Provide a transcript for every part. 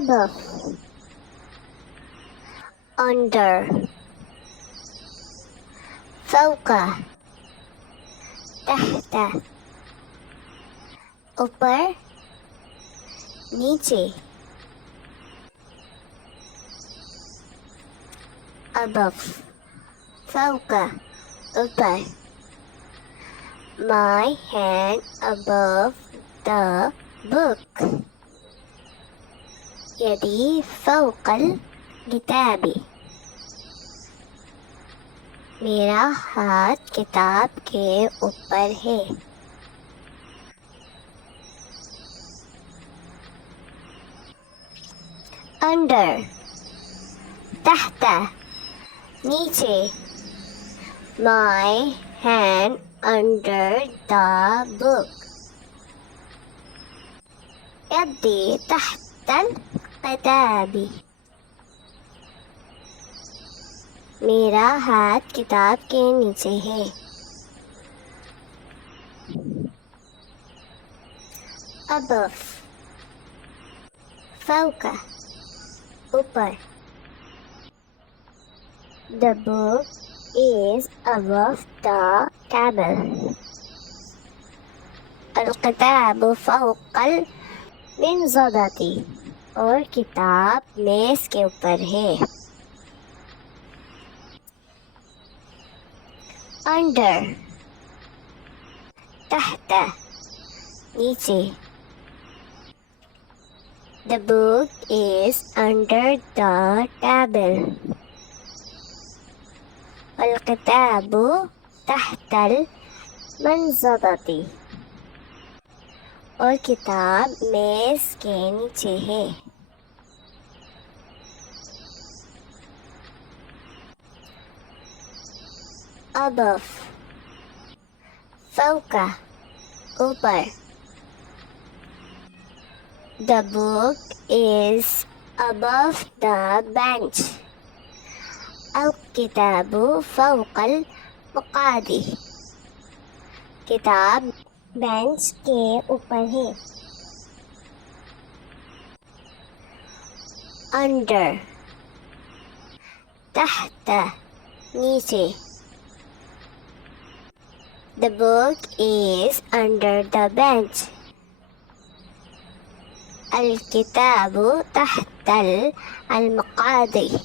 above, under, فوق, تحت, ऊपर, नीचे, above, فوق, ऊपर. My hand above the book. يدي فوق الكتاب. मेरा हाथ किताब के ऊपर है. Under, तहत, नीचे. My hand under the book. يدي تحت الكتاب. मेरा हाथ किताब के नीचे है. above, فوق, ऊपर. The book is above the table. الكتاب فوق المنضدة. और किताब मेज के ऊपर है. Under, तहत, नीचे. The book is under the table. الكتاب تحت المنضدة. और किताब मेज के नीचे है. above, فوق, ऊपर. The book is above the bench. الكتاب فوق المقعد. किताब बेंच के ऊपर है. Under, तहत, नीचे. The book is under the bench. الكتاب تحت المقعد.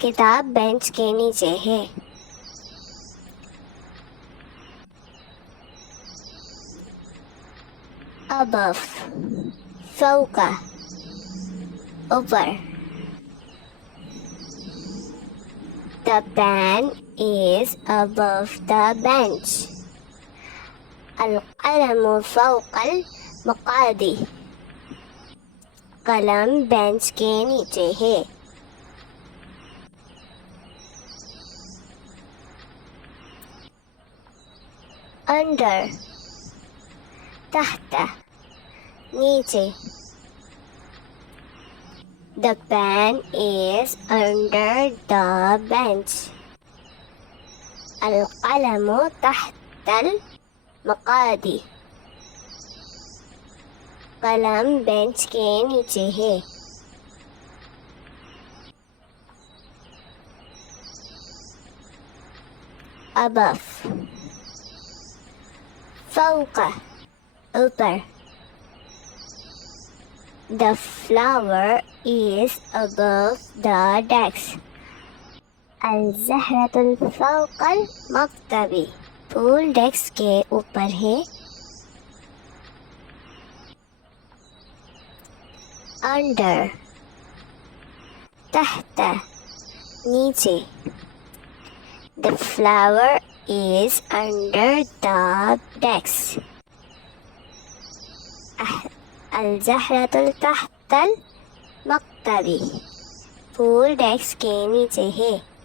किताब बेंच के नीचे है. above, فوق, ऊपर. The pen is above the bench. القلم فوق المقعد. कलम बेंच के नीचे है. Under, तहत, नीचे. The pen is under the bench. القلم تحت المقعد. कलम बेंच के नीचे है. above, فوق, ऊपर. The flower is above the desk. الزهرة فوق المكتب. Fool desk के ऊपर है. Under, तहत, नीचे. The flower is under the desk. الزهرة تحت المكتب. Fool desk के नीचे है.